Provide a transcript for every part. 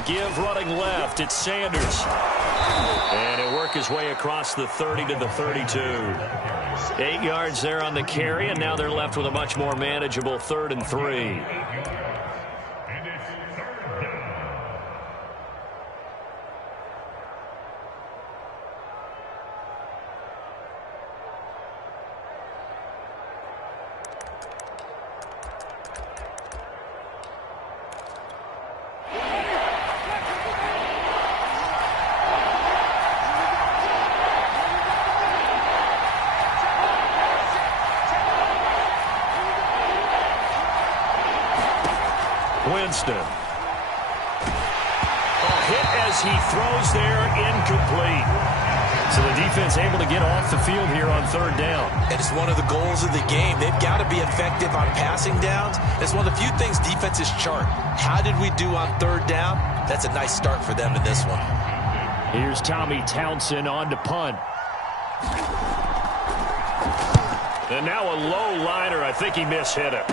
A give running left. It's Sanders. And he'll work his way across the 30 to the 32. 8 yards there on the carry, and now they're left with a much more manageable 3rd and 3. Winston. A hit as he throws there, incomplete. So the defense able to get off the field here on 3rd down. And it's one of the goals of the game. They've got to be effective on passing downs. It's one of the few things defenses chart. How did we do on 3rd down? That's a nice start for them in this one. Here's Tommy Townsend on to punt. And now a low liner. I think he mishit it.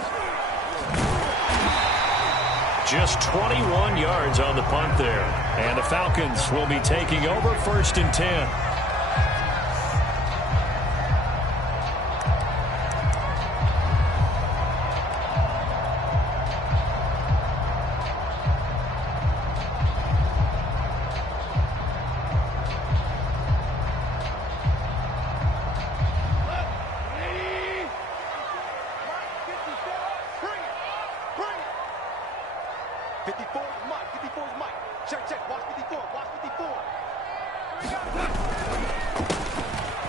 Just 21 yards on the punt there. And the Falcons will be taking over 1st and 10.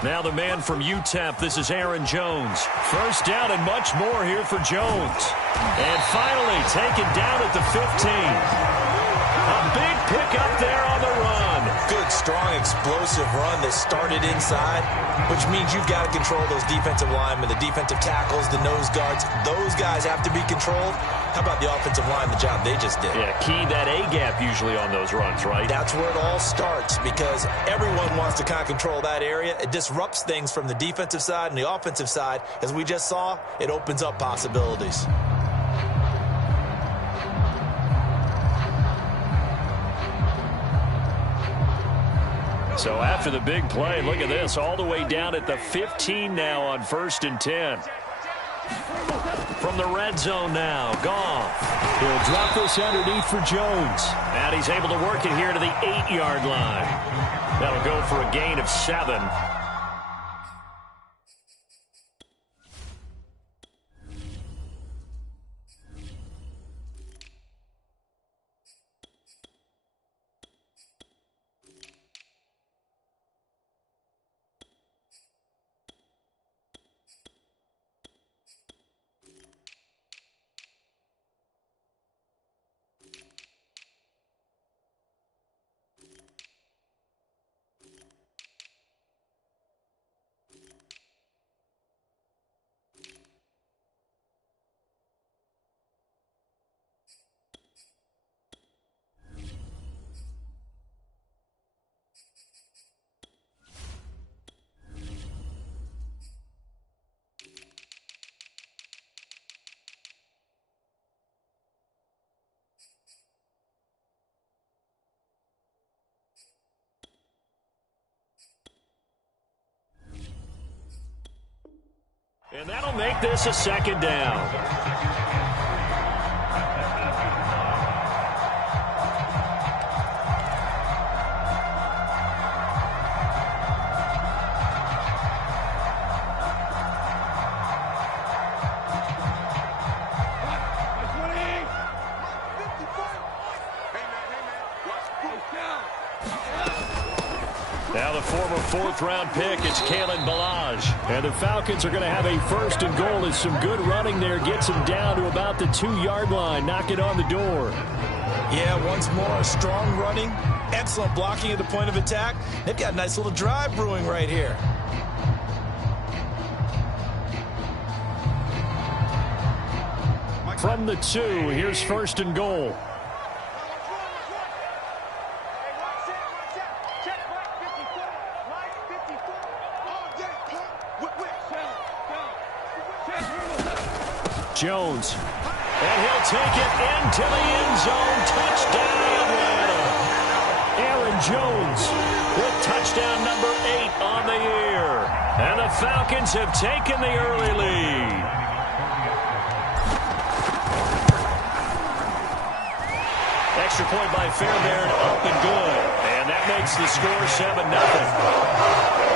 Now the man from UTEP, this is Aaron Jones. 1st down and much more here for Jones. And finally taken down at the 15. A big pickup there on the run. Good, strong, explosive run that started inside, which means you've got to control those defensive linemen, the defensive tackles, the nose guards. Those guys have to be controlled. How about the offensive line, the job they just did? Yeah, key that A-gap usually on those runs, right? That's where it all starts because everyone wants to kind of control that area. It disrupts things from the defensive side and the offensive side. As we just saw, it opens up possibilities. So after the big play, look at this, all the way down at the 15 now on 1st and 10. From the red zone now, Goff. He'll drop this underneath for Jones. And he's able to work it here to the 8-yard line. That'll go for a gain of 7. And that'll make this a 2nd down. Now the former 4th-round pick, it's Kalen Ballage. And the Falcons are going to have a 1st and goal as some good running there gets them down to about the 2-yard line, knocking on the door. Yeah, once more, strong running, excellent blocking at the point of attack. They've got a nice little drive brewing right here. From the 2, here's 1st and goal. Jones, and he'll take it into the end zone. Touchdown, Atlanta. Jones with touchdown number 8 on the year. And the Falcons have taken the early lead. Extra point by Fairbairn, up and good. And that makes the score 7-0.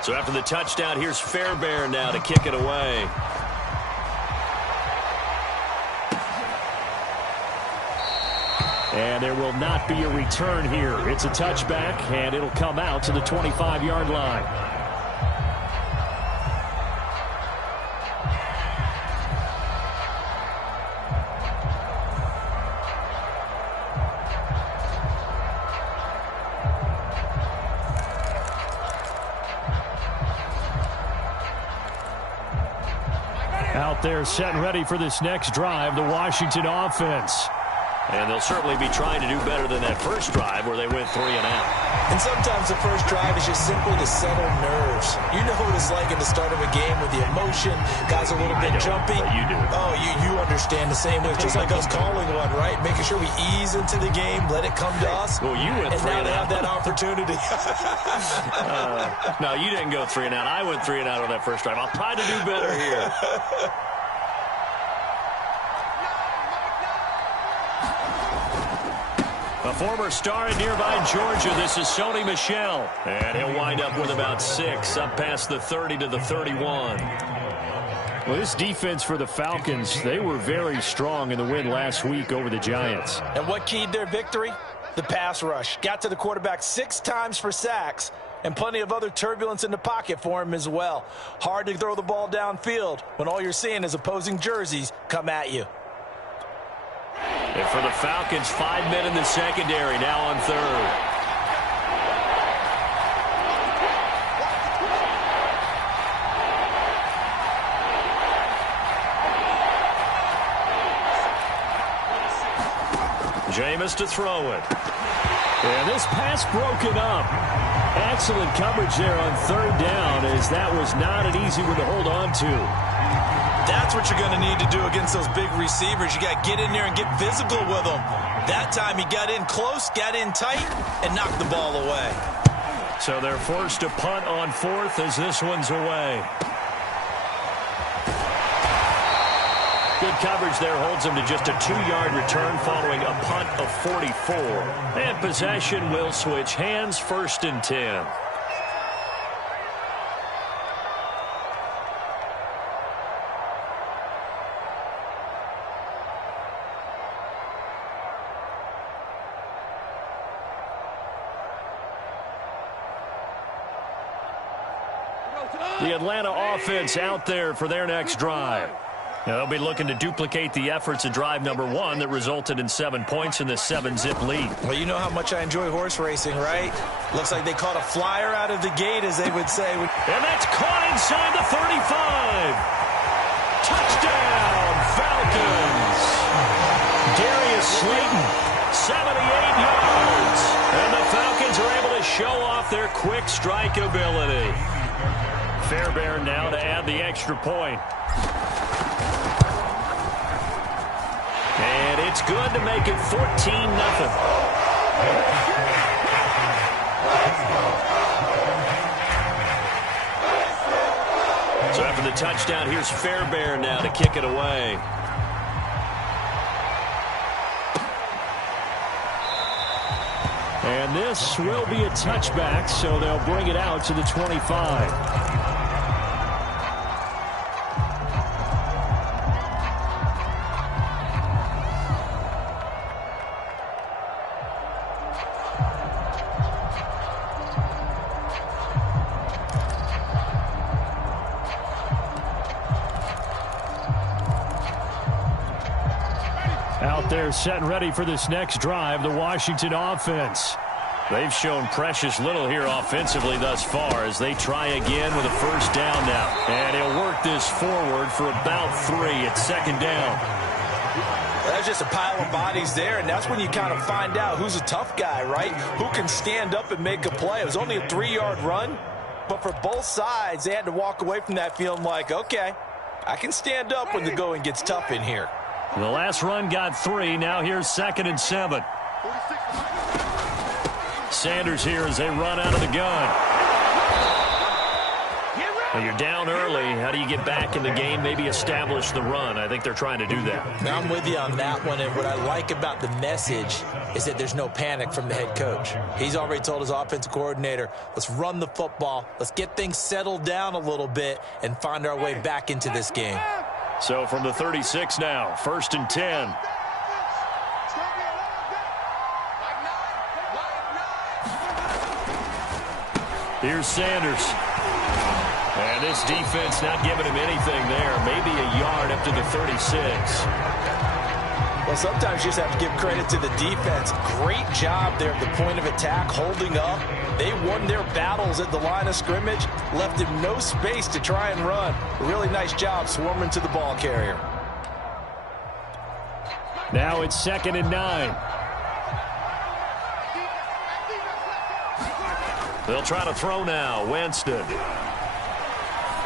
So after the touchdown, here's Fairbairn now to kick it away. And there will not be a return here. It's a touchback, and it'll come out to the 25-yard line. Out there set and ready for this next drive, the Washington offense. And they'll certainly be trying to do better than that first drive where they went 3 and out. And sometimes the first drive is just simply to settle nerves. You know what it's like at the start of a game with the emotion, guys a little bit jumpy. You do. Oh, you understand the same way. It's just like us calling one, right? Making sure we ease into the game, let it come to us. Well, you went 3 and out. And now they have that opportunity. No, you didn't go 3 and out. I went 3 and out on that first drive. I'll try to do better here. A former star in nearby Georgia, this is Sony Michel. And he'll wind up with about 6, up past the 30 to the 31. Well, this defense for the Falcons, they were very strong in the win last week over the Giants. And what keyed their victory? The pass rush. Got to the quarterback 6 times for sacks, and plenty of other turbulence in the pocket for him as well. Hard to throw the ball downfield when all you're seeing is opposing jerseys come at you. And for the Falcons, 5 men in the secondary, now on third. Jameis to throw it. And this pass broken up. Excellent coverage there on third down, as that was not an easy one to hold on to. That's what you're going to need to do against those big receivers. You got to get in there and get physical with them. That time he got in close, got in tight, and knocked the ball away. So they're forced to punt on fourth as this one's away. Good coverage there holds them to just a 2-yard return following a punt of 44. And possession will switch hands, 1st and 10. The Atlanta offense out there for their next drive. Now they'll be looking to duplicate the efforts of drive number 1 that resulted in 7 points in the 7-zip lead. Well, you know how much I enjoy horse racing, right? Looks like they caught a flyer out of the gate, as they would say. And that's caught inside the 35. Touchdown, Falcons. Darius Slayton, 78 yards. And the Falcons are able to show off their quick strike ability. Fairbairn now to add the extra point. And it's good to make it 14-0. So after the touchdown, here's Fairbairn now to kick it away. And this will be a touchback, so they'll bring it out to the 25. But they're set and ready for this next drive, the Washington offense. They've shown precious little here offensively thus far as they try again with a first down now. And he'll work this forward for about 3 at second down. That's just a pile of bodies there, and that's when you kind of find out who's a tough guy, right? Who can stand up and make a play. It was only a 3-yard run, but for both sides, they had to walk away from that feeling like, okay, I can stand up when the going gets tough in here. The last run got 3. Now here's 2nd and 7. Sanders here as they run out of the gun. Well, you're down early. How do you get back in the game, maybe establish the run? I think they're trying to do that. Now, I'm with you on that one, and what I like about the message is that there's no panic from the head coach. He's already told his offensive coordinator, let's run the football, let's get things settled down a little bit and find our way back into this game. So from the 36 now, 1st and 10. Here's Sanders. And this defense not giving him anything there. Maybe a yard up to the 36. Well, sometimes you just have to give credit to the defense. Great job there at the point of attack, holding up. They won their battles at the line of scrimmage, left him no space to try and run. A really nice job swarming to the ball carrier. Now it's 2nd and 9. They'll try to throw now. Winston.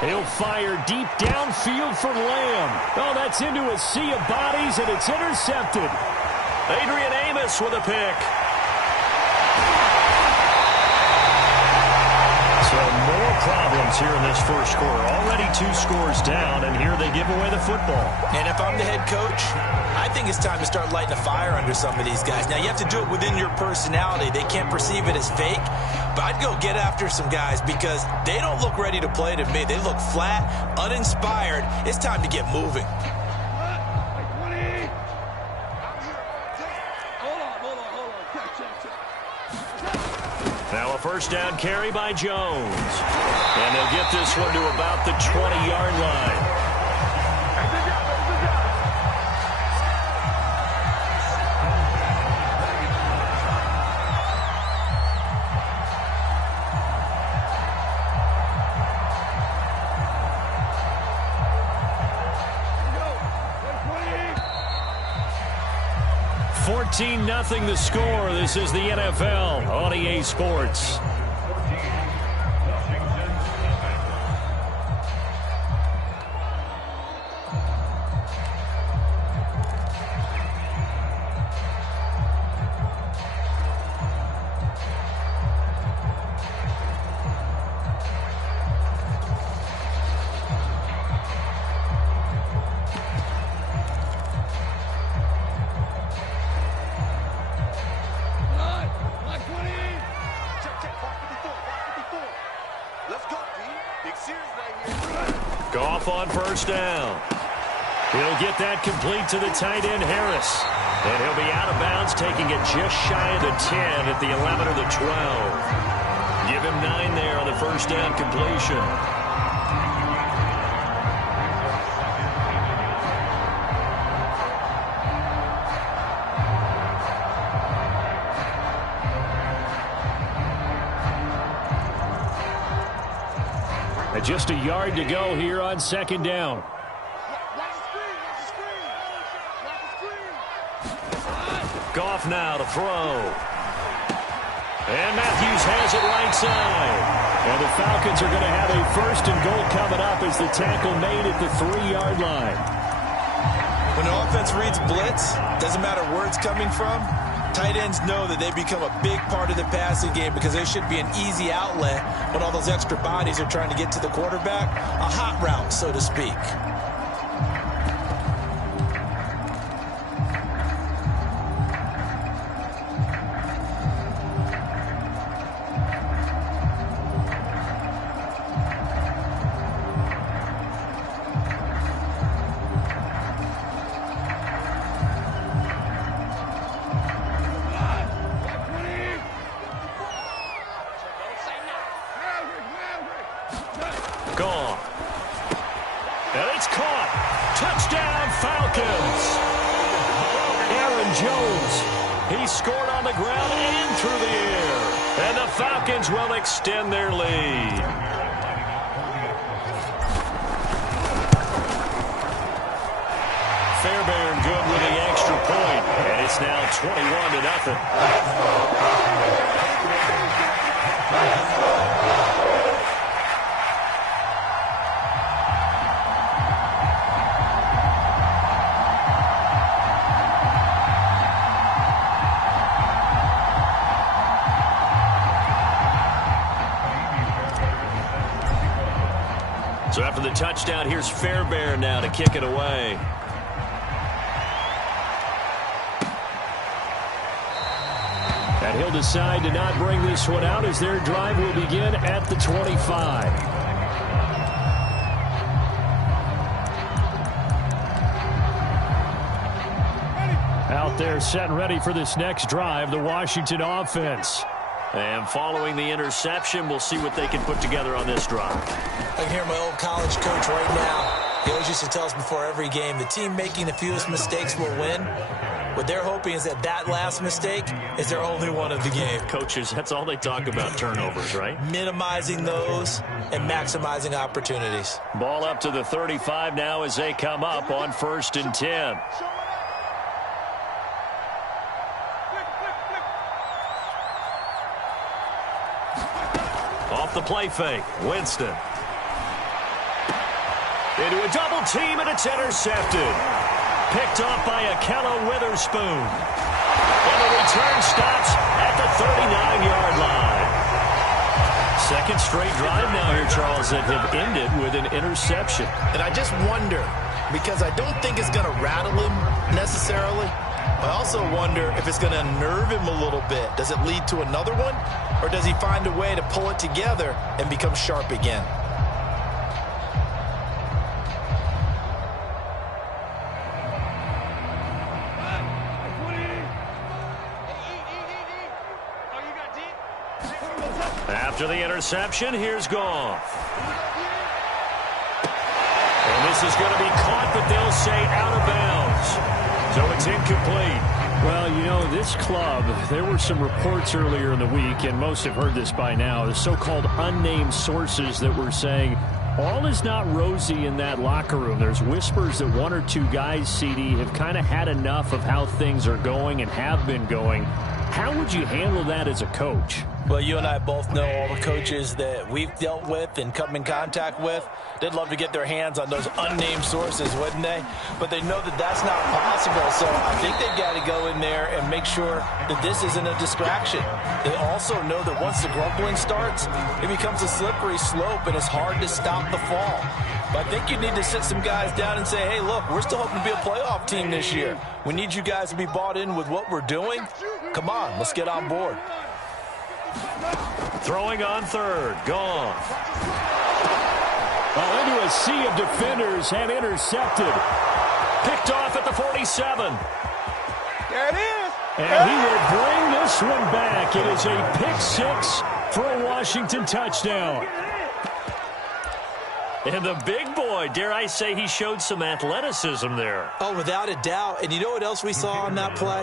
He'll fire deep downfield for Lamb. Oh, that's into a sea of bodies, and it's intercepted. Adrian Amos with a pick. So more problems here in this first quarter. Already 2 scores down, and here they give away the football. And if I'm the head coach, I think it's time to start lighting a fire under some of these guys. Now, you have to do it within your personality. They can't perceive it as fake. But I'd go get after some guys because they don't look ready to play to me. They look flat, uninspired. It's time to get moving. Now a first down carry by Jones. And they'll get this one to about the 20-yard line. Nothing the score. This is the NFL on EA Sports. Goff on first down. He'll get that complete to the tight end, Harris. And he'll be out of bounds, taking it just shy of the 10 at the 11 or the 12. Give him 9 there on the first down completion. Just a yard to go here on second down. Goff now to throw. And Matthews has it right side. And the Falcons are going to have a first and goal coming up as the tackle made at the 3-yard line. When the offense reads blitz, doesn't matter where it's coming from, tight ends know that they become a big part of the passing game because they should be an easy outlet when all those extra bodies are trying to get to the quarterback. A hot route, so to speak. Jones. He scored on the ground and through the air. And the Falcons will extend their lead. Fairbairn good with the extra point. And it's now 21-0. So after the touchdown, here's Fairbairn now to kick it away. And he'll decide to not bring this one out as their drive will begin at the 25. Out there set and ready for this next drive, the Washington offense. And following the interception, we'll see what they can put together on this drive. I can hear my old college coach right now. He always used to tell us before every game, the team making the fewest mistakes will win. What they're hoping is that last mistake is their only one of the game. Coaches, that's all they talk about, turnovers, right? Minimizing those and maximizing opportunities. Ball up to the 35 now as they come up on 1st and 10. Off the play fake, Winston. Into a double team, and it's intercepted. Picked off by Ahkello Witherspoon. And the return stops at the 39-yard line. Second straight drive now here, Charles, that have ended with an interception. And I just wonder, because I don't think it's going to rattle him necessarily. I also wonder if it's going to unnerve him a little bit. Does it lead to another one? Or does he find a way to pull it together and become sharp again? After the interception, here's Goff. And this is going to be caught, but they'll say out of bounds. So it's incomplete. Well, you know, this club, there were some reports earlier in the week, and most have heard this by now, the so-called unnamed sources that were saying all is not rosy in that locker room. There's whispers that one or two guys, CD, have kind of had enough of how things are going and have been going. How would you handle that as a coach? Well, you and I both know all the coaches that we've dealt with and come in contact with. They'd love to get their hands on those unnamed sources, wouldn't they? But they know that that's not possible, so I think they've got to go in there and make sure that this isn't a distraction. They also know that once the grumbling starts, it becomes a slippery slope, and it's hard to stop the fall. But I think you need to sit some guys down and say, hey, look, we're still hoping to be a playoff team this year. We need you guys to be bought in with what we're doing. Come on, let's get on board. Throwing on third, Goff. Into a sea of defenders and intercepted. Picked off at the 47. There it is. And he will bring this one back. It is a pick six for a Washington touchdown. And the big boy, dare I say, he showed some athleticism there. Oh, without a doubt. And you know what else we saw on that play?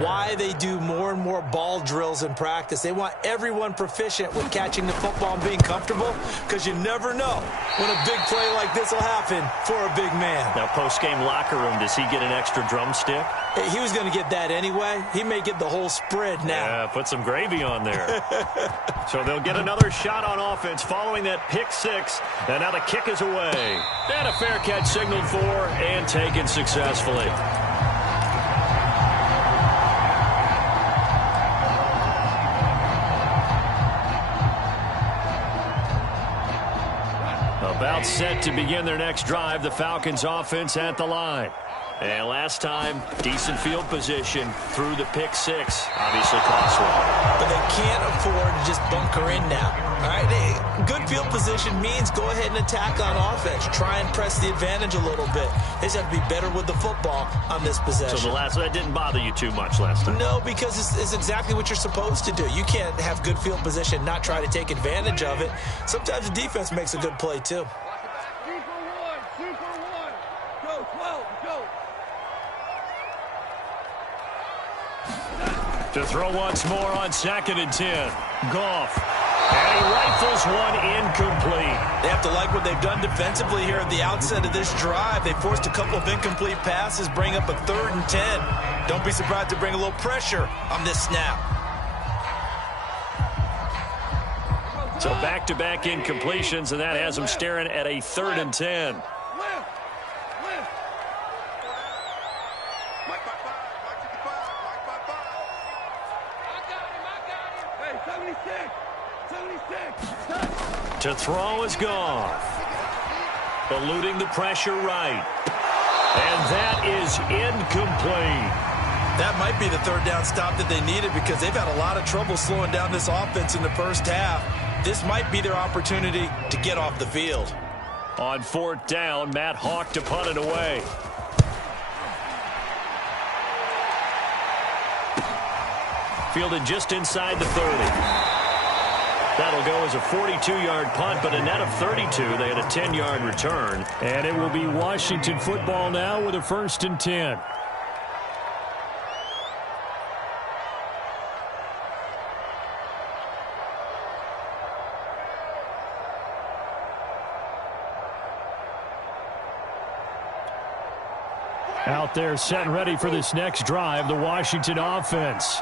Why they do more and more ball drills in practice. They want everyone proficient with catching the football and being comfortable, because you never know when a big play like this will happen for a big man. Now, post-game locker room, does he get an extra drumstick? He was going to get that anyway. He may get the whole spread now. Yeah, put some gravy on there. So they'll get another shot on offense following that pick six. And now the kick is away. And a fair catch signaled for and taken successfully. About set to begin their next drive, the Falcons offense at the line. And last time, decent field position through the pick six. Obviously cost one. But they can't afford to just bunker in now. All right, good field position means go ahead and attack on offense. Try and press the advantage a little bit. They just have to be better with the football on this possession. So that didn't bother you too much last time? No, because it's exactly what you're supposed to do. You can't have good field position and not try to take advantage of it. Sometimes the defense makes a good play, too. To throw once more on 2nd and 10. Goff. And he rifles one incomplete. They have to like what they've done defensively here at the outset of this drive. They forced a couple of incomplete passes, bring up a 3rd and 10. Don't be surprised to bring a little pressure on this snap. So back-to-back incompletions, and that has them staring at a 3rd and 10. To throw is Goff. Eluding the pressure right. And that is incomplete. That might be the 3rd down stop that they needed because they've had a lot of trouble slowing down this offense in the first half. This might be their opportunity to get off the field. On 4th down, Matt Hawk to punt it away. Fielded just inside the 30. That'll go as a 42-yard punt, but a net of 32. They had a 10-yard return. And it will be Washington football now with a 1st and 10. Out there set and ready for this next drive, the Washington offense.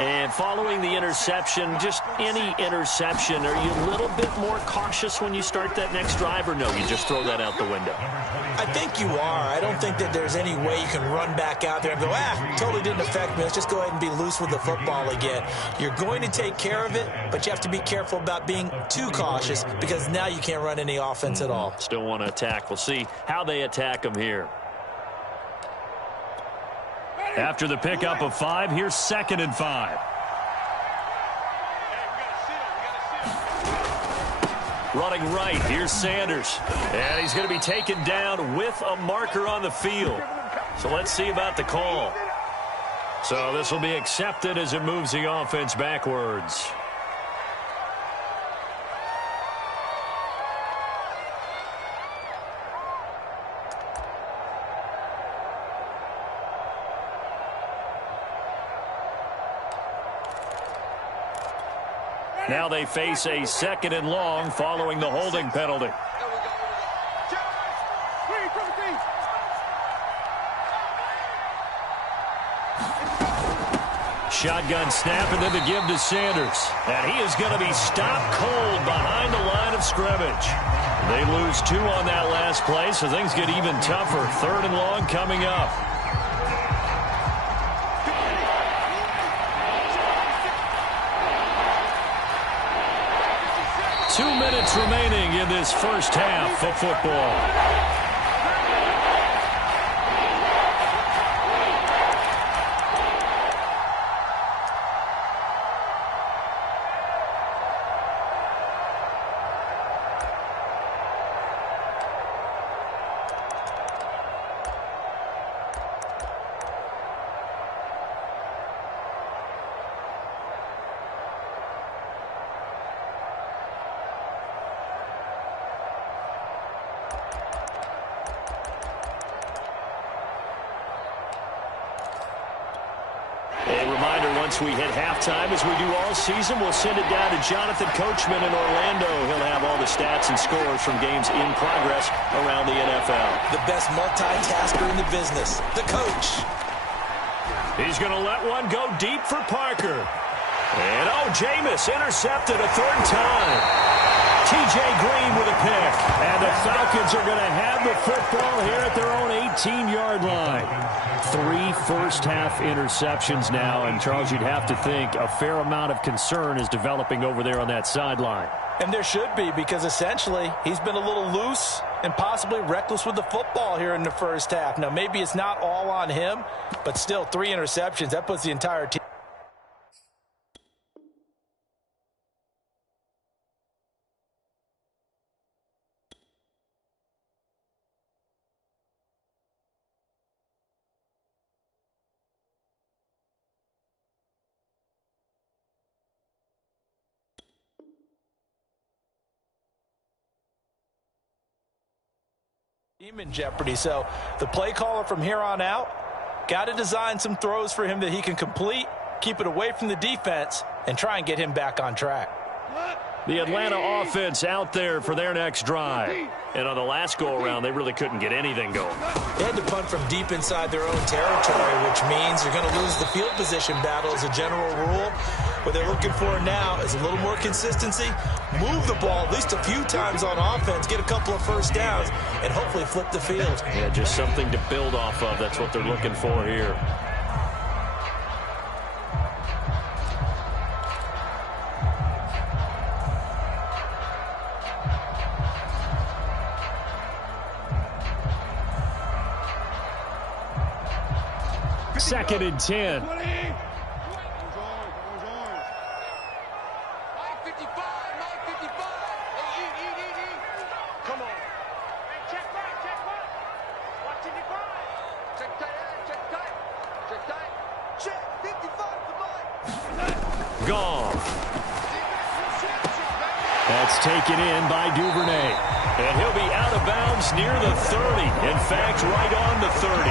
And following the interception, just any interception, are you a little bit more cautious when you start that next drive, or no, you just throw that out the window? I think you are. I don't think that there's any way you can run back out there and go, totally didn't affect me. Let's just go ahead and be loose with the football again. You're going to take care of it, but you have to be careful about being too cautious because now you can't run any offense at all. Still want to attack. We'll see how they attack them here. After the pickup of 5, here's 2nd and 5. Running right, here's Sanders. And he's going to be taken down with a marker on the field. So let's see about the call. So this will be accepted as it moves the offense backwards. Now they face a 2nd and long following the holding penalty. Shotgun snap and then the give to Sanders. And he is going to be stopped cold behind the line of scrimmage. They lose 2 on that last play, so things get even tougher. 3rd and long coming up. Two minutes remaining in this first half of football. Once we hit halftime, as we do all season, we'll send it down to Jonathan Coachman in Orlando. He'll have all the stats and scores from games in progress around the NFL. The best multitasker in the business, the coach. He's going to let one go deep for Parker. And, Jameis intercepted a 3rd time. T.J. Green with a pick. And the Falcons are going to have the football here at their own 18-yard line. 3 first-half interceptions now, and Charles, you'd have to think a fair amount of concern is developing over there on that sideline. And there should be, because essentially he's been a little loose and possibly reckless with the football here in the first half. Now, maybe it's not all on him, but still 3 interceptions. That puts the entire team. In jeopardy. So the play caller from here on out got to design some throws for him that he can complete keep it away from the defense, and try and get him back on track. The Atlanta offense out there for their next drive. And on the last go-around, they really couldn't get anything going. They had to punt from deep inside their own territory, which means you're going to lose the field position battle as a general rule. What they're looking for now is a little more consistency, move the ball at least a few times on offense, get a couple of first downs, and hopefully flip the field. Yeah, just something to build off of. That's what they're looking for here. Second and 10. Goff. That's taken in by Duvernay. And he'll be out of bounds near the 30. In fact, right on the 30.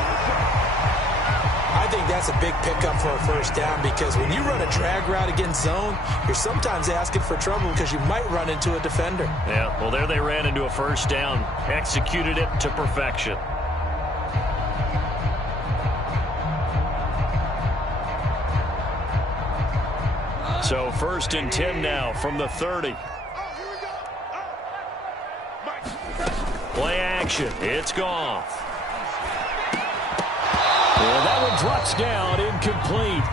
I think that's a big pickup for a first down because when you run a drag route against zone, you're sometimes asking for trouble because you might run into a defender. Yeah, well, there they ran into a first down. Executed it to perfection. So first and 10 now from the 30. Play action. It's Goff. And that one drops down, incomplete.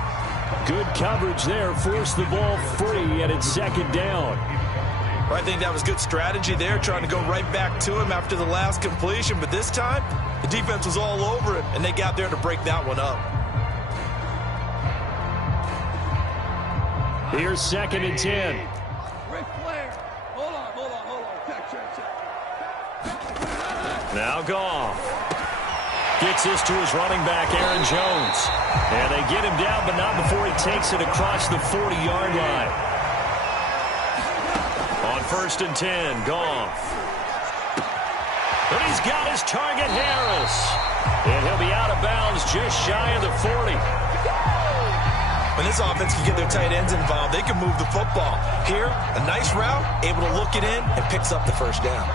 Good coverage there, forced the ball free, and it's second down. I think that was good strategy there, trying to go right back to him after the last completion. But this time, the defense was all over him, and they got there to break that one up. Here's second and 10. Now Goff. Gets this to his running back, Aaron Jones. And they get him down, but not before he takes it across the 40-yard line. On first and 10, Goff. But he's got his target, Harris. And he'll be out of bounds just shy of the 40. When this offense can get their tight ends involved, they can move the football. Here, a nice route, able to look it in, and picks up the first down.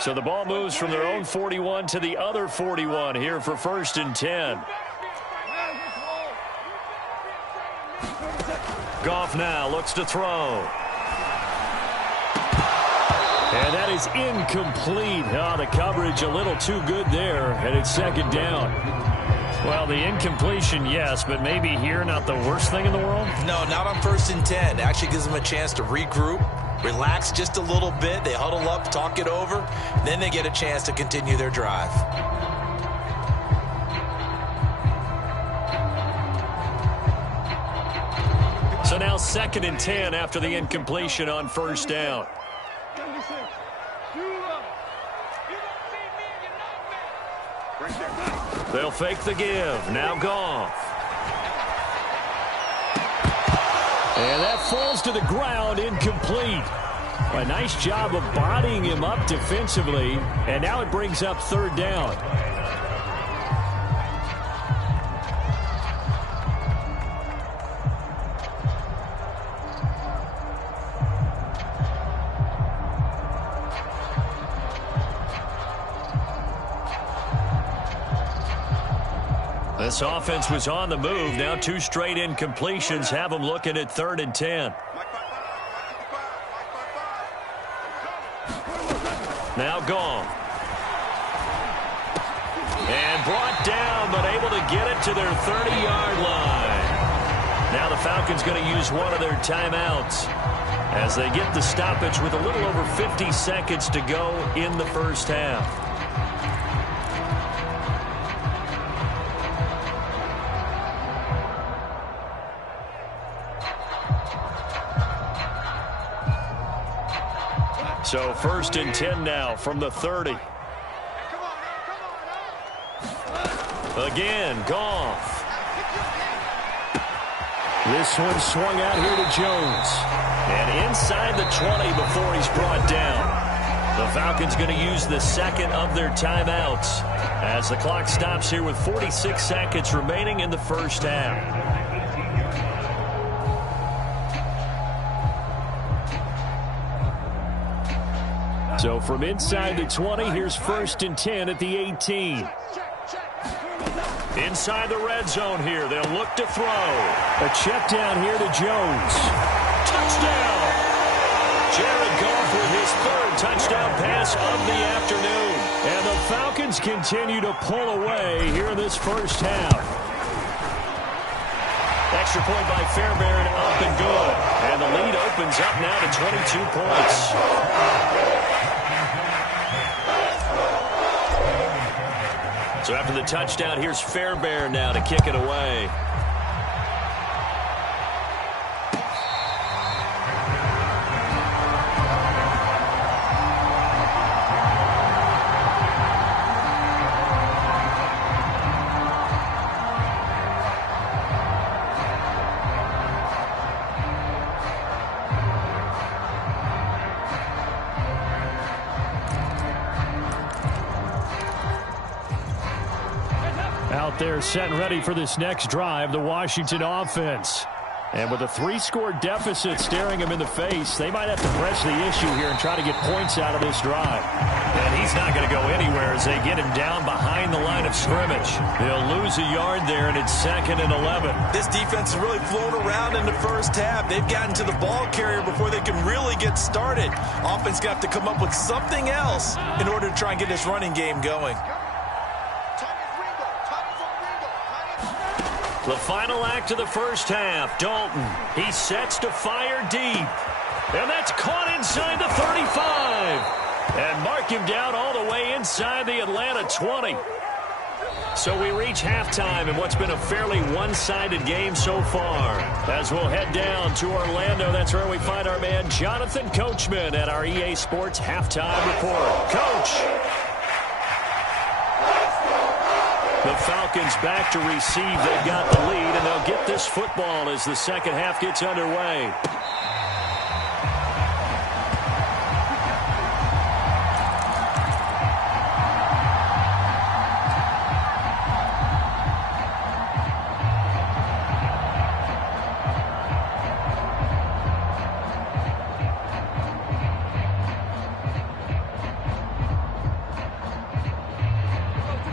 So the ball moves from their own 41 to the other 41 here for first and 10. Goff now looks to throw. And that is incomplete. Oh, the coverage a little too good there, and it's second down. Well, the incompletion, yes, but maybe here not the worst thing in the world? No, not on first and 10. Actually gives them a chance to regroup, relax just a little bit. They huddle up, talk it over. Then they get a chance to continue their drive. So now second and 10 after the incompletion on first down. They'll fake the give. Now Goff. And that falls to the ground, incomplete. A nice job of bodying him up defensively, and now it brings up third down. This offense was on the move. Now two straight incompletions have them looking at third and 10. Now Goff. And brought down, but able to get it to their 30-yard line. Now the Falcons going to use one of their timeouts as they get the stoppage with a little over 50 seconds to go in the first half. So 1st and 10 now from the 30. Again, Goff. This one swung out here to Jones. And inside the 20 before he's brought down. The Falcons going to use the second of their timeouts as the clock stops here with 46 seconds remaining in the first half. So from inside the 20, here's 1st and 10 at the 18. Inside the red zone here, they'll look to throw. A check down here to Jones. Touchdown! Jared Goff with his 3rd touchdown pass of the afternoon. And the Falcons continue to pull away here in this first half. Extra point by Fairbairn, up and good. And the lead opens up now to 22 points. So after the touchdown, here's Fairbairn now to kick it away. They're set and ready for this next drive, the Washington offense. And with a 3-score deficit staring them in the face, they might have to press the issue here and try to get points out of this drive. And he's not going to go anywhere as they get him down behind the line of scrimmage. They'll lose a yard there, and it's 2nd and 11. This defense is really flown around in the first half. They've gotten to the ball carrier before they can really get started. Offense got to come up with something else in order to try and get this running game going. The final act of the first half, Dalton. He sets to fire deep. And that's caught inside the 35. And mark him down all the way inside the Atlanta 20. So we reach halftime in what's been a fairly one-sided game so far. As we'll head down to Orlando, that's where we find our man Jonathan Coachman at our EA Sports Halftime Report. Coach! The Falcons back to receive. They've got the lead, and they'll get this football as the second half gets underway.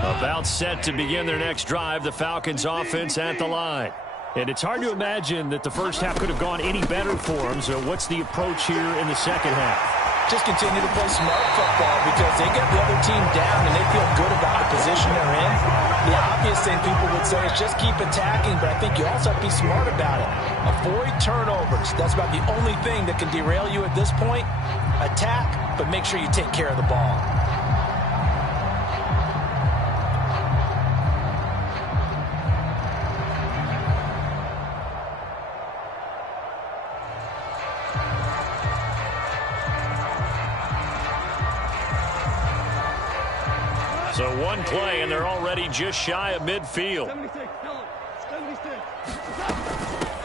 About set to begin their next drive, the Falcons offense at the line. And it's hard to imagine that the first half could have gone any better for them. So what's the approach here in the second half? Just continue to play smart football because they get the other team down and they feel good about the position they're in. The obvious thing people would say is just keep attacking, but I think you also have to be smart about it. Avoid turnovers. That's about the only thing that can derail you at this point. Attack, but make sure you take care of the ball. So one play, and they're already just shy of midfield.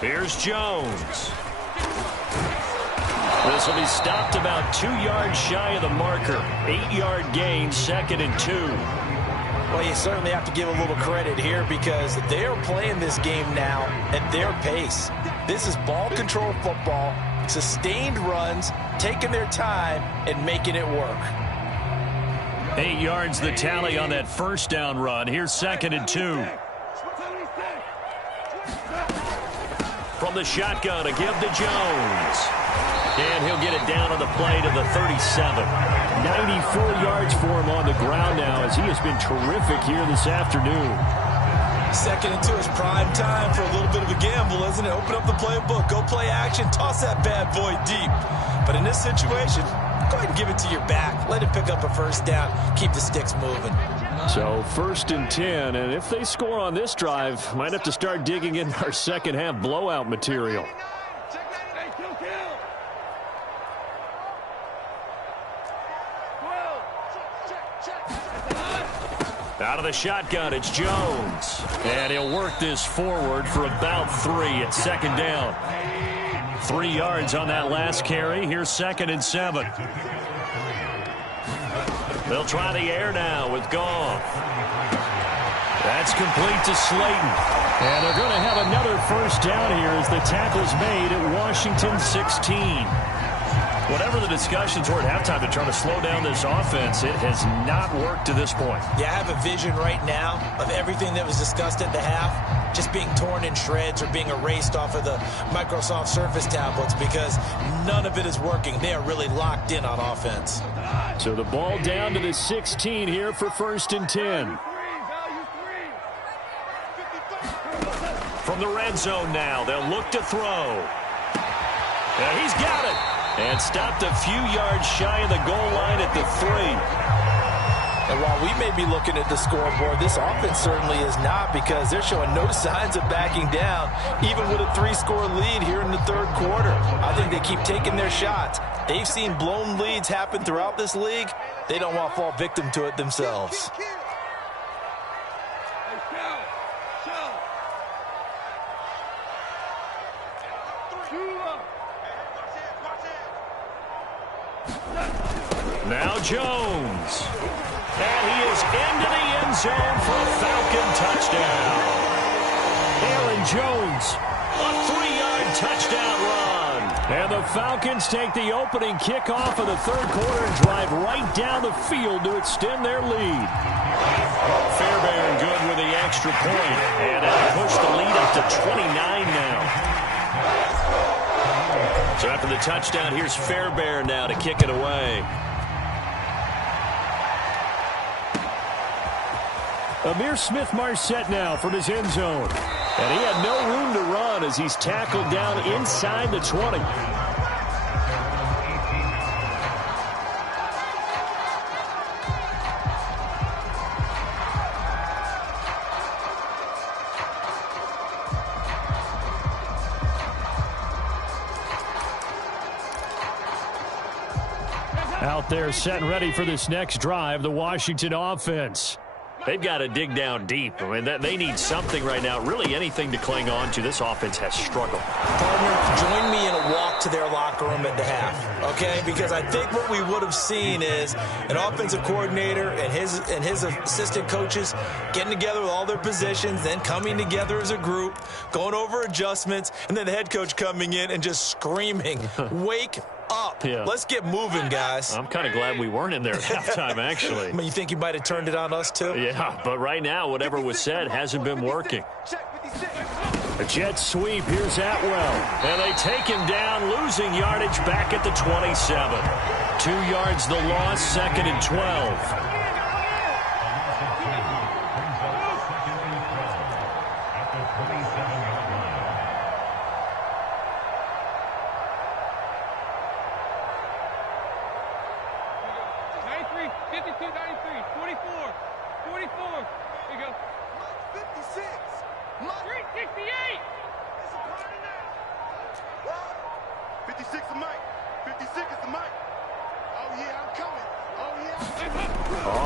Here's Jones. This will be stopped about 2 yards shy of the marker. 8-yard gain, 2nd and 2. Well, you certainly have to give a little credit here because they are playing this game now at their pace. This is ball control football, sustained runs, taking their time, and making it work. 8 yards the tally on that first down run. Here's 2nd and 2. From the shotgun, a give to Jones. And he'll get it down on the play to the 37. 94 yards for him on the ground now as he has been terrific here this afternoon. 2nd and 2 is prime time for a little bit of a gamble, isn't it? Open up the playbook, go play action, toss that bad boy deep. But in this situation, go ahead and give it to your back. Let it pick up a first down. Keep the sticks moving. So 1st and 10, and if they score on this drive, might have to start digging in our second half blowout material. Out of the shotgun, it's Jones. And he'll work this forward for about 3 at second down. 3 yards on that last carry. Here's 2nd and 7. They'll try the air now with Goff. That's complete to Slayton. And they're going to have another first down here as the tackle's made at Washington 16. Whatever the discussions were at halftime to try to slow down this offense, it has not worked to this point. Yeah, I have a vision right now of everything that was discussed at the half just being torn in shreds or being erased off of the Microsoft Surface tablets because none of it is working. They are really locked in on offense. So the ball down to the 16 here for 1st and 10. From the red zone now, they'll look to throw. And he's got it. And stopped a few yards shy of the goal line at the 3. And while we may be looking at the scoreboard, this offense certainly is not because they're showing no signs of backing down, even with a 3-score lead here in the 3rd quarter. I think they keep taking their shots. They've seen blown leads happen throughout this league. They don't want to fall victim to it themselves. Now Jones. And he is into the end zone for a Falcon touchdown. Aaron Jones, a 3-yard touchdown run. And the Falcons take the opening kickoff of the 3rd quarter and drive right down the field to extend their lead. Fairbairn good with the extra point. And that'll push the lead up to 29 now. So after the touchdown, here's Fairbairn now to kick it away. Amir Smith-Marset now from his end zone. And he had no room to run as he's tackled down inside the 20. Out there set and ready for this next drive, the Washington offense. They've got to dig down deep. I mean, they need something right now, really anything to cling on to. This offense has struggled. Partner, join me in a walk to their locker room at the half, okay? Because I think what we would have seen is an offensive coordinator and his assistant coaches getting together with all their positions, then coming together as a group, going over adjustments, and then the head coach coming in and just screaming, wake up. Yeah. Let's get moving, guys. I'm kind of glad we weren't in there at halftime, actually. I mean, you think you might have turned it on us, too? Yeah, but right now, whatever was said hasn't been working. A jet sweep. Here's Atwell. And they take him down, losing yardage back at the 27. 2 yards the loss, 2nd and 12.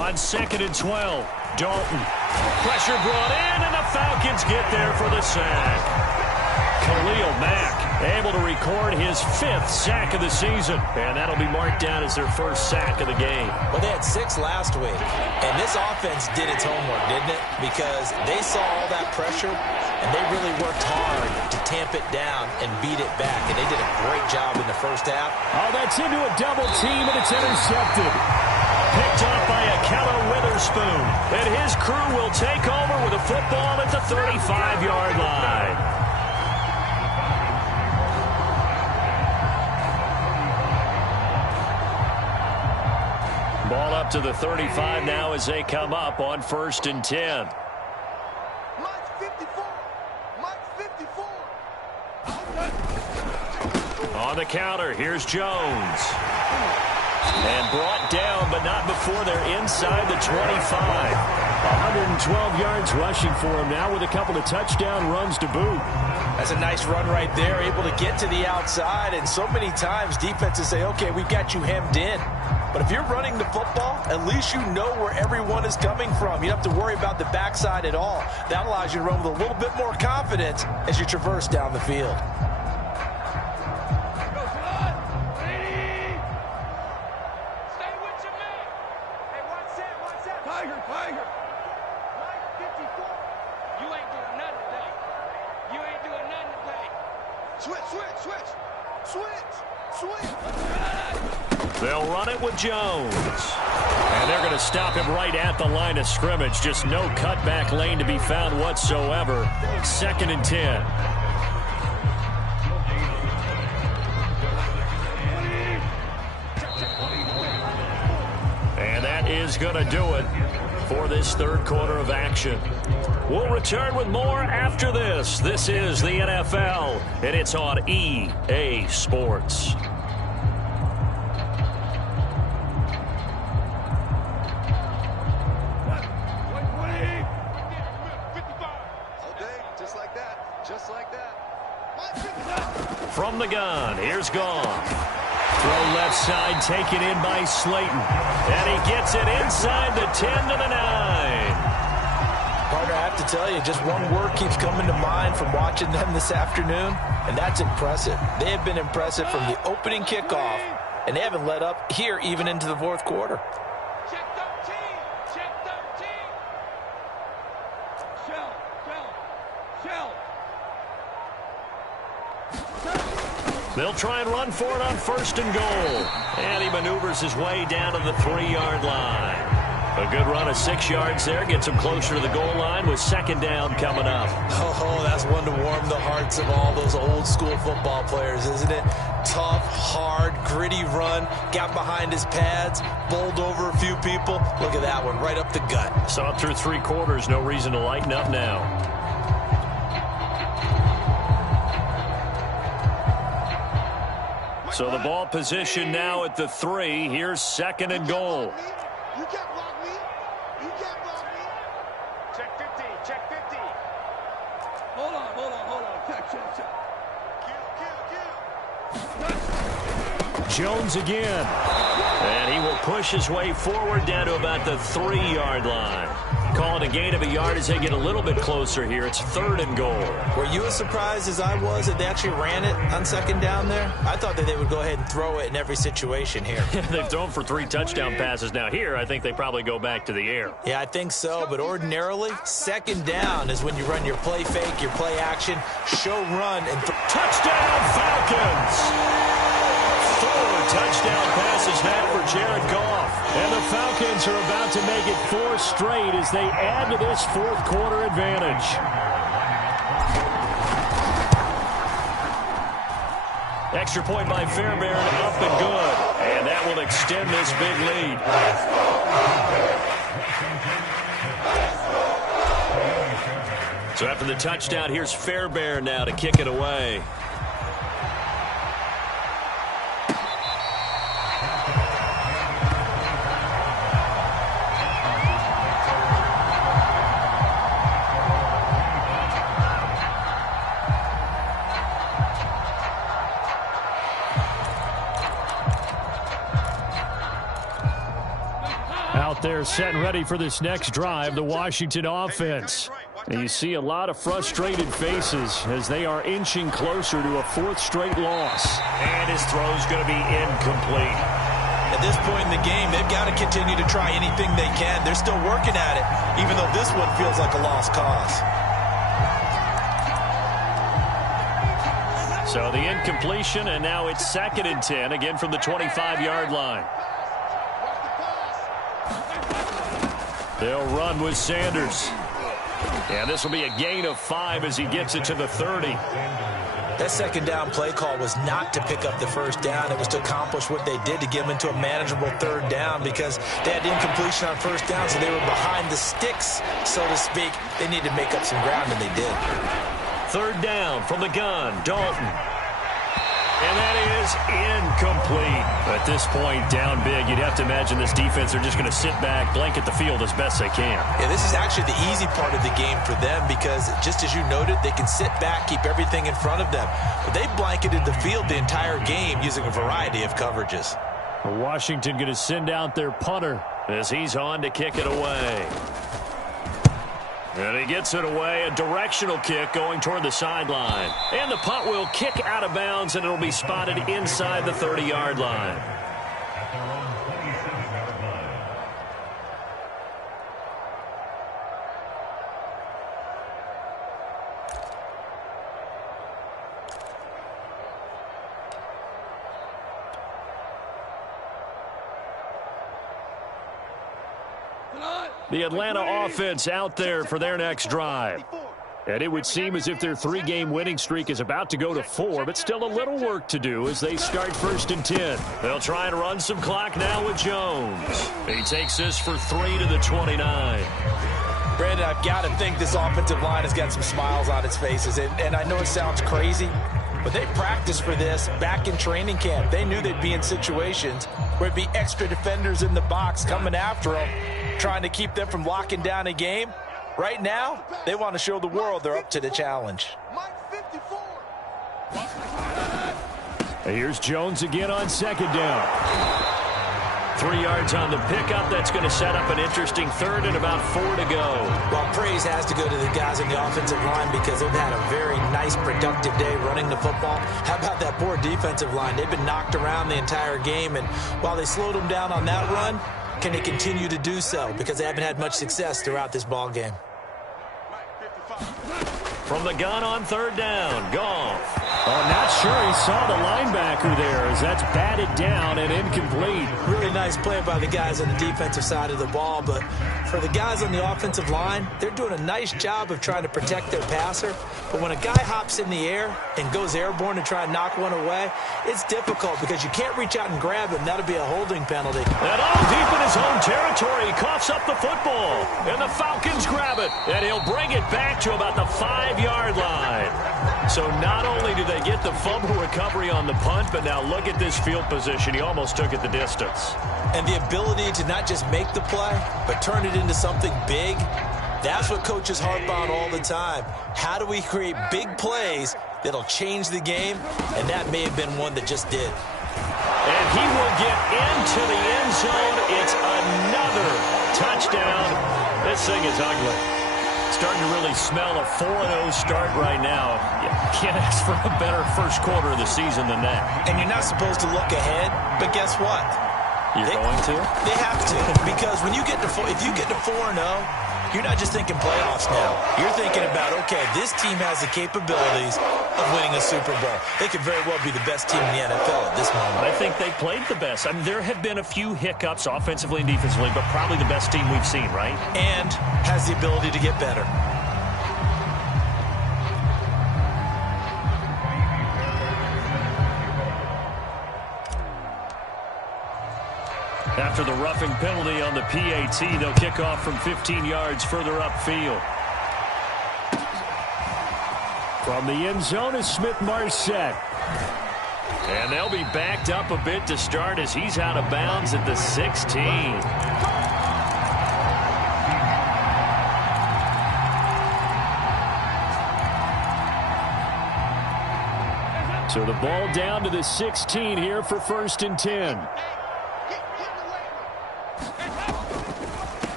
On 2nd and 12, Dalton. Pressure brought in, and the Falcons get there for the sack. Khalil Mack able to record his 5th sack of the season, and that'll be marked down as their 1st sack of the game. Well, they had 6 last week, and this offense did its homework, didn't it? Because they saw all that pressure, and they really worked hard to tamp it down and beat it back, and they did a great job in the first half. Oh, that's into a double team, and it's intercepted. Picked up by Akello Witherspoon. And his crew will take over with a football at the 35-yard line. Ball up to the 35 now as they come up on 1st and 10. Mike 54. Mike 54. On the counter, here's Jones. And brought down, but not before they're inside the 25. 112 yards rushing for him now with a couple of touchdown runs to boot. That's a nice run right there, able to get to the outside. And so many times defenses say, okay, we've got you hemmed in. But if you're running the football, at least you know where everyone is coming from. You don't have to worry about the backside at all. That allows you to run with a little bit more confidence as you traverse down the field. They'll run it with Jones. And they're going to stop him right at the line of scrimmage. Just no cutback lane to be found whatsoever. 2nd and 10. And that is going to do it for this third quarter of action. We'll return with more after this. This is the NFL, and it's on EA Sports. From the gun, here's Goff. Throw left side, taken in by Slayton. And he gets it inside the 10 to the 9. Partner, I have to tell you, just one word keeps coming to mind from watching them this afternoon, and that's impressive. They have been impressive from the opening kickoff, and they haven't let up here even into the fourth quarter. Check 13. Check 13. Shell. They'll try and run for it on 1st and goal. And he maneuvers his way down to the 3-yard line. A good run of 6 yards there. Gets him closer to the goal line with 2nd down coming up. Oh, that's one to warm the hearts of all those old school football players, isn't it? Tough, hard, gritty run. Got behind his pads. Bowled over a few people. Look at that one, right up the gut. Saw it through 3 quarters. No reason to lighten up now. So the ball position now at the 3. Here's 2nd and goal. You can't block me. You can't block me. Check 50. Check 50. Hold on. Check. Jones again. And he will push his way forward down to about the 3-yard line. Call it a gain of a yard as they get a little bit closer here. It's 3rd and goal. Were you as surprised as I was that they actually ran it on 2nd down there? I thought that they would go ahead and throw it in every situation here. They've thrown for 3 touchdown passes now. Here, I think they probably go back to the air. Yeah, I think so, but ordinarily, 2nd down is when you run your play fake, your play action, show run, and touchdown Falcons! 4 touchdown passes now for Jared Goff. And the Falcons are about to make it 4 straight as they add to this fourth quarter advantage. Extra point by Fairbairn, up and good. And that will extend this big lead. So after the touchdown, here's Fairbairn now to kick it away. Out there set and ready for this next drive, the Washington offense. And you see a lot of frustrated faces as they are inching closer to a 4th straight loss. And his throw's going to be incomplete. At this point in the game, they've got to continue to try anything they can. They're still working at it, even though this one feels like a lost cause. So the incompletion, and now it's 2nd and 10, again from the 25-yard line. They'll run with Sanders. And this will be a gain of 5 as he gets it to the 30. That 2nd down play call was not to pick up the 1st down. It was to accomplish what they did to get them into a manageable 3rd down because they had incompletion on 1st down, so they were behind the sticks, so to speak. They needed to make up some ground, and they did. 3rd down from the gun, Dalton. And that is incomplete. At this point, down big, you'd have to imagine this defense are just going to sit back, blanket the field as best they can. Yeah, this is actually the easy part of the game for them because, just as you noted, they can sit back, keep everything in front of them. But they blanketed the field the entire game using a variety of coverages. Washington going to send out their punter as he's on to kick it away. And he gets it away, a directional kick going toward the sideline. And the punt will kick out of bounds, and it'll be spotted inside the 30-yard line. The Atlanta offense out there for their next drive. And it would seem as if their 3-game winning streak is about to go to 4, but still a little work to do as they start 1st and 10. They'll try and run some clock now with Jones. He takes this for 3 to the 29. Brandon, I've got to think this offensive line has got some smiles on its faces. And I know it sounds crazy, but they practiced for this back in training camp. They knew they'd be in situations where it'd be extra defenders in the box coming after them, trying to keep them from locking down a game. Right now, they want to show the world they're up to the challenge. Here's Jones again on 2nd down. 3 yards on the pickup. That's going to set up an interesting 3rd and about 4 to go. Well, praise has to go to the guys on the offensive line because they've had a very nice, productive day running the football. How about that poor defensive line? They've been knocked around the entire game, and while they slowed them down on that run, can they continue to do so? Because they haven't had much success throughout this ball game. From the gun on 3rd down, Goff. Oh, not sure he saw the linebacker there as that's batted down and incomplete. Really nice play by the guys on the defensive side of the ball, but for the guys on the offensive line, they're doing a nice job of trying to protect their passer. But when a guy hops in the air and goes airborne to try and knock one away, it's difficult because you can't reach out and grab him. That'll be a holding penalty. And all deep in his own territory, he coughs up the football. And the Falcons grab it, and he'll bring it back to about the 5-yard line. So not only do they get the fumble recovery on the punt, but now look at this field position. He almost took it the distance. And the ability to not just make the play, but turn it into something big, that's what coaches harp on all the time. How do we create big plays that'll change the game? And that may have been one that just did. And he will get into the end zone. It's another touchdown. This thing is ugly. Starting to really smell a 4-0 start right now. You can't ask for a better first quarter of the season than that. And you're not supposed to look ahead, but guess what? You're going to? They have to, because when you get to if you get to 4-0, you're not just thinking playoffs now. You're thinking about, okay, this team has the capabilities of winning a Super Bowl. They could very well be the best team in the NFL at this moment. I think they played the best. I mean, there have been a few hiccups offensively and defensively, but probably the best team we've seen, right? And has the ability to get better. After the roughing penalty on the PAT, they'll kick off from 15 yards further upfield. From the end zone is Smith-Marsette. And they'll be backed up a bit to start as he's out of bounds at the 16. So the ball down to the 16 here for 1st and 10.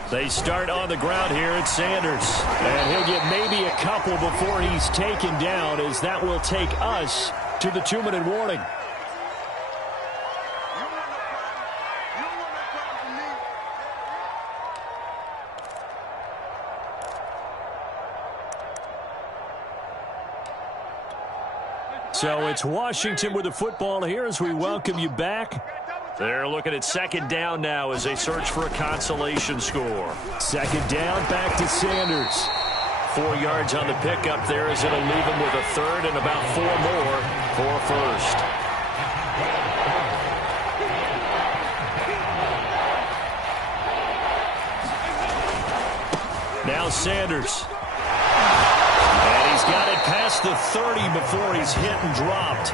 They start on the ground here at Sanders. And he'll get maybe a couple before he's taken down, as that will take us to the 2-minute warning. So it's Washington with the football here as we welcome you back. They're looking at 2nd down now as they search for a consolation score. 2nd down, back to Sanders. 4 yards on the pickup there as it'll leave him with a 3rd and about 4 more for a 1st. Now Sanders. And he's got it past the 30 before he's hit and dropped.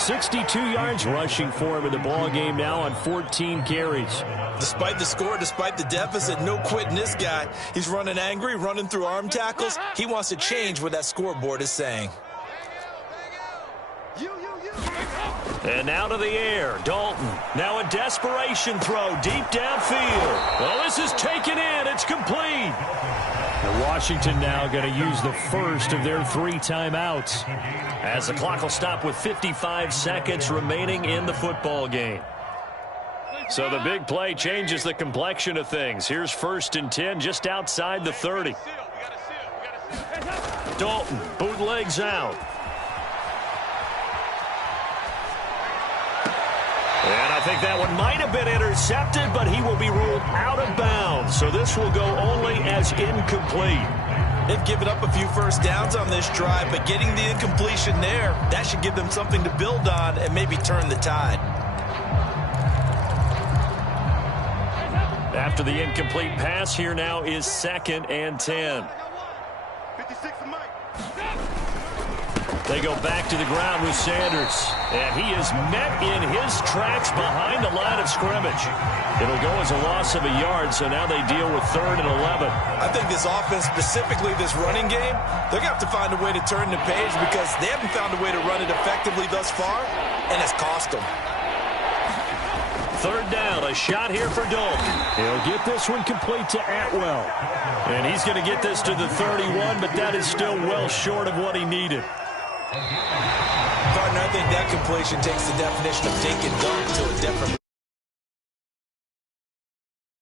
62 yards rushing for him in the ball game now on 14 carries. Despite the score, despite the deficit, no quitting this guy. He's running angry, running through arm tackles. He wants to change what that scoreboard is saying. You. And now to the air, Dalton. Now a desperation throw deep downfield. Well, this is taken in. It's complete. And Washington now going to use the first of their 3 timeouts, as the clock will stop with 55 seconds remaining in the football game. So the big play changes the complexion of things. Here's 1st and 10 just outside the 30. Dalton bootlegs out. And I think that one might have been intercepted, but he will be ruled out of bounds. So this will go only as incomplete. They've given up a few first downs on this drive, but getting the incompletion there, that should give them something to build on and maybe turn the tide. After the incomplete pass, here now is 2nd and 10. They go back to the ground with Sanders, and he is met in his tracks behind the line of scrimmage. It'll go as a loss of a yard, so now they deal with 3rd and 11. I think this offense, specifically this running game, they're going to have to find a way to turn the page because they haven't found a way to run it effectively thus far, and it's cost them. 3rd down, a shot here for Dalton. He'll get this one complete to Atwell. And he's going to get this to the 31, but that is still well short of what he needed. Partner, I think that completion takes the definition of dink and dunk to a different